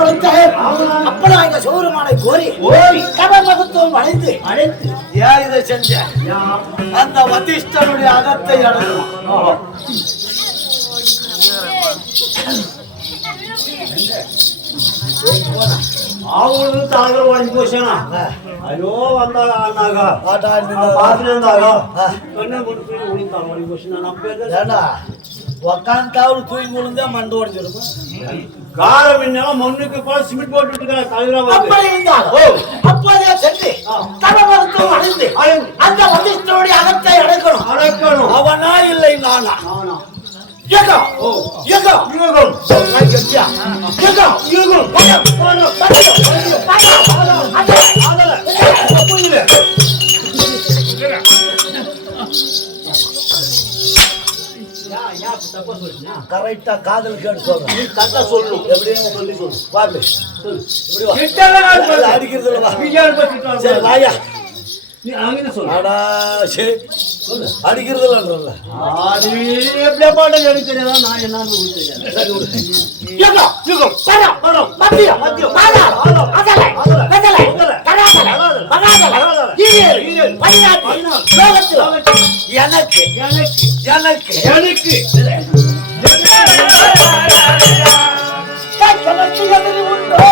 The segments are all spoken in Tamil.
அப்பதான் எங்க சௌரமானை கோரி கவர்மகத்துவம் அழைத்து ஏன் இதை செஞ்ச அந்த வதிஷ்டனுடைய அகத்தை அடங்கணும். அவங்களுக்கு தாங்கள் உடஞ்சி போச்சேனா ஐயோ வந்தாங்க அண்ணாக்கா பாத்துனாங்க கண்ணை கொண்டு போய் உடித்தாங்க உடஞ்சி போச்சுனா நம்ம பேர் உக்காந்தாவும் தூங்கி விழுந்தா மண்டு உடஞ்சிருக்கும். காலம் என்னெல்லாம் மண்ணுக்கு போல சிமெண்ட் போட்டு இருக்காங்க தலைவரா அப்போதே சென்று கவர்மகத்துவம் அடைந்து அந்த வதிஷ்டனுடைய அகத்தை அடக்கணும். அவனா இல்லை நானா? யுகம் யுகம் யுகம் யுகம் யுகம் கரெக்டா காதல் கேட்டு சொல்றேன். கரெக்டா சொல்லணும். எப்படியே சொல்லி சொல்லு. வாங்க அடிக்கிறது. சரி வாயா நீ ஆங்கில சொல்லு. அடா சரி அடிக்கிறதுல எப்படியா பாட்டு அடிக்கிறதா நான் என்னன்னு எனக்கு எனக்கு எனக்கு உண்டோ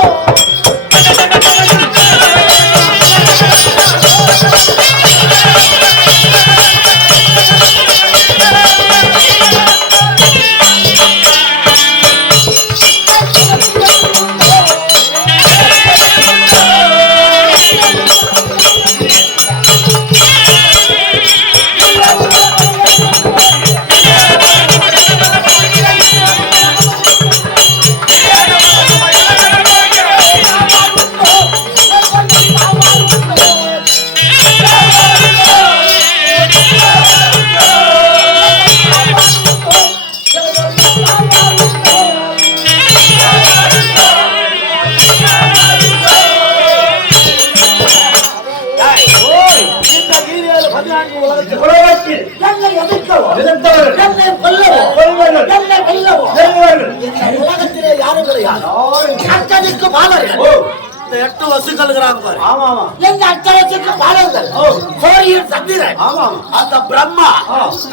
பிரம்மா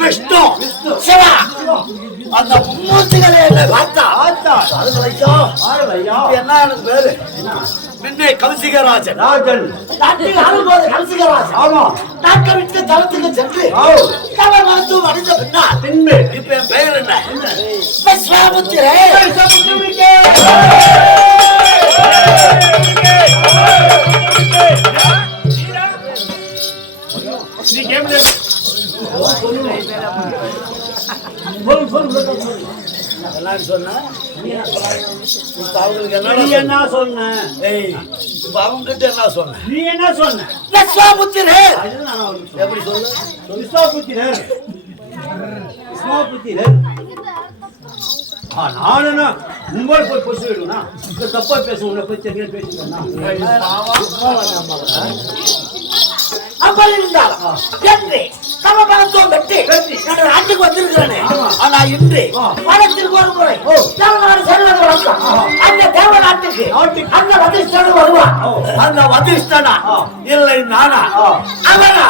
விஷ்ணு சிவா அந்த மும்மூர்த்திகளே பார்த்தா என்ன எனக்கு பேரு பின்னே கௌசிகராஜன் கௌசிகராஜன் தளத்துக்கு சென்று கவர்மகத்துவம் அடைந்த பின்னா இப்ப என் பெயர் என்ன? என்ன சொன்ன? அவங்கிட்ட என்ன சொன்ன? நீ என்ன சொன்ன? எப்படி சொல்லு? நானும் உங்களை போய் பொசு விடுவேனா? தப்பா பேச உன்னை போய் தெரியாது பேசுவேன்னா நாட்டுக்கு வந்திருக்கிறேன். ஆனா இன்று வாரத்திற்கு ஒரு முறை அந்த தேவ நாட்டுக்கு அந்த வதிஷ்டனும் வருவான். அந்த வதிஷ்டனா இல்லை நானா அவனா?